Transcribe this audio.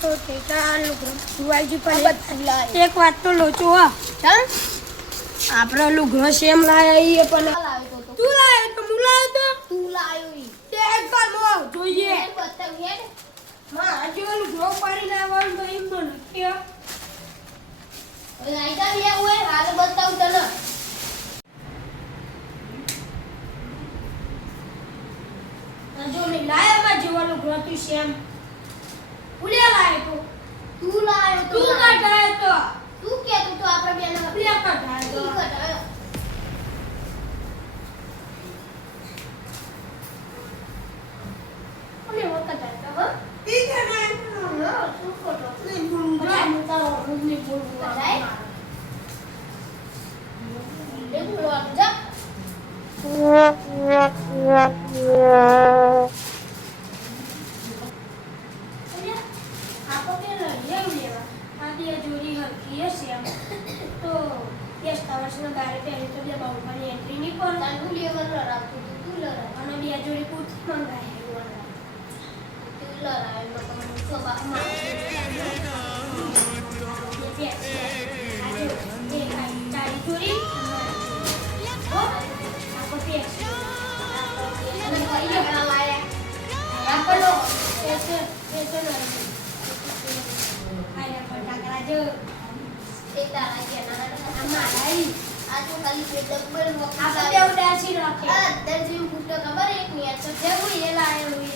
તો ટેટા લુગડો સુવાઈજી પણ એક વાત તો લોચો હા ચમ આપણો લુગડો સેમ લાયા એ પણ તું લાયો તો હું લાયો તો તું લાયો ઈ તે એક વાર મો જોઈએ બતાવ હેડ માં આજે લુગડો પાડી લાવવાનું તો એમ બન કે હવે આઈતા લે ઓય હાલ બતાવ તને જો ને લાયા માં જેવો લુગડો તું સેમ ઉલ્યા લાયો તો તું લાયો તો તું કઢાયો તો તું કે તું તો આપણે બેન ઉલ્યા કઢાયો તું કઢાયો ઓલે વો કઢાયો હો ઈ કઢાયો હા તું ફોટો ને મુંગા મુતા રૂની બોલ કઢાય એ બોલવા જા एंट्री नहीं पर तानु लेवर राखू तू लरा અને બે જોડી કુર્તી મંગાય તું લરા એ લોકો સોબા માં ये આજે એ તારી જોડી હો આપો તે અને કઈ બના લાયા આપલો એસે ન આયા પર ટાકરા જો એક તારા કે ના અમારાઈ आजू खाली पे डबल वो आप देव डासी रखे 10 दिन फुट खबर एक मिनट से वो ये लाए हुए